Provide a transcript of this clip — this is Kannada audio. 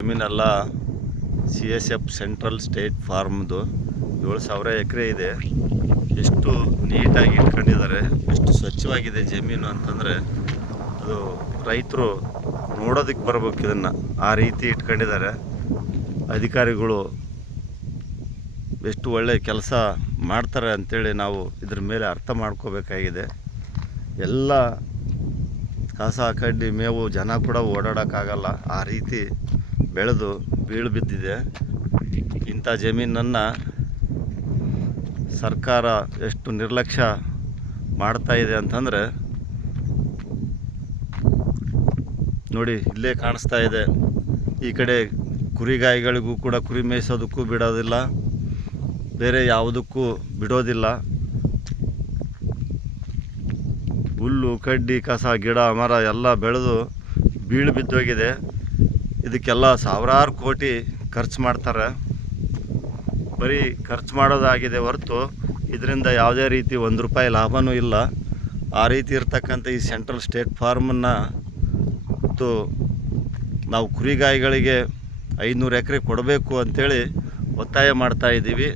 ಜಮೀನೆಲ್ಲ CSF ಸೆಂಟ್ರಲ್ ಸ್ಟೇಟ್ ಫಾರ್ಮ್ದು 7,000 ಎಕರೆ ಇದೆ. ಎಷ್ಟು ನೀಟಾಗಿ ಇಟ್ಕೊಂಡಿದ್ದಾರೆ, ಎಷ್ಟು ಸ್ವಚ್ಛವಾಗಿದೆ ಜಮೀನು ಅಂತಂದರೆ ಅದು ರೈತರು ನೋಡೋದಕ್ಕೆ ಬರ್ಬೇಕು. ಇದನ್ನು ಆ ರೀತಿ ಇಟ್ಕೊಂಡಿದ್ದಾರೆ. ಅಧಿಕಾರಿಗಳು ಎಷ್ಟು ಒಳ್ಳೆ ಕೆಲಸ ಮಾಡ್ತಾರೆ ಅಂಥೇಳಿ ನಾವು ಇದ್ರ ಮೇಲೆ ಅರ್ಥ ಮಾಡ್ಕೋಬೇಕಾಗಿದೆ. ಎಲ್ಲ ಕಸ ಕಡ್ಡಿ ಮೇವು ಜನ ಕೂಡ ಓಡಾಡೋಕ್ಕಾಗಲ್ಲ, ಆ ರೀತಿ ಬೆಳೆದು ಬೀಳು ಬಿದ್ದಿದೆ. ಇಂಥ ಜಮೀನನ್ನು ಸರ್ಕಾರ ಎಷ್ಟು ನಿರ್ಲಕ್ಷ್ಯ ಮಾಡ್ತಾ ಇದೆ ಅಂತಂದರೆ ನೋಡಿ, ಇಲ್ಲೇ ಕಾಣಿಸ್ತಾ ಇದೆ. ಈ ಕಡೆ ಕುರಿಗಾಯಿಗಳಿಗೂ ಕೂಡ ಕುರಿ ಮೇಯಿಸೋದಕ್ಕೂ ಬಿಡೋದಿಲ್ಲ, ಬೇರೆ ಯಾವುದಕ್ಕೂ ಬಿಡೋದಿಲ್ಲ. ಹುಲ್ಲು ಕಡ್ಡಿ ಕಸ ಗಿಡ ಮರ ಎಲ್ಲ ಬೆಳೆದು ಬೀಳು ಬಿದ್ದೋಗಿದೆ. ಇದಕ್ಕೆಲ್ಲ ಸಾವಿರಾರು ಕೋಟಿ ಖರ್ಚು ಮಾಡ್ತಾರೆ. ಬರೀ ಖರ್ಚು ಮಾಡೋದಾಗಿದೆ ಹೊರತು ಇದರಿಂದ ಯಾವುದೇ ರೀತಿ ₹1 ಲಾಭವೂ ಇಲ್ಲ. ಆ ರೀತಿ ಇರ್ತಕ್ಕಂಥ ಈ ಸೆಂಟ್ರಲ್ ಸ್ಟೇಟ್ ಫಾರ್ಮನ್ನು ನಾವು ಕುರಿಗಾಯಿಗಳಿಗೆ 500 ಎಕರೆ ಕೊಡಬೇಕು ಅಂಥೇಳಿ ಒತ್ತಾಯ ಮಾಡ್ತಾ ಇದ್ದೀವಿ.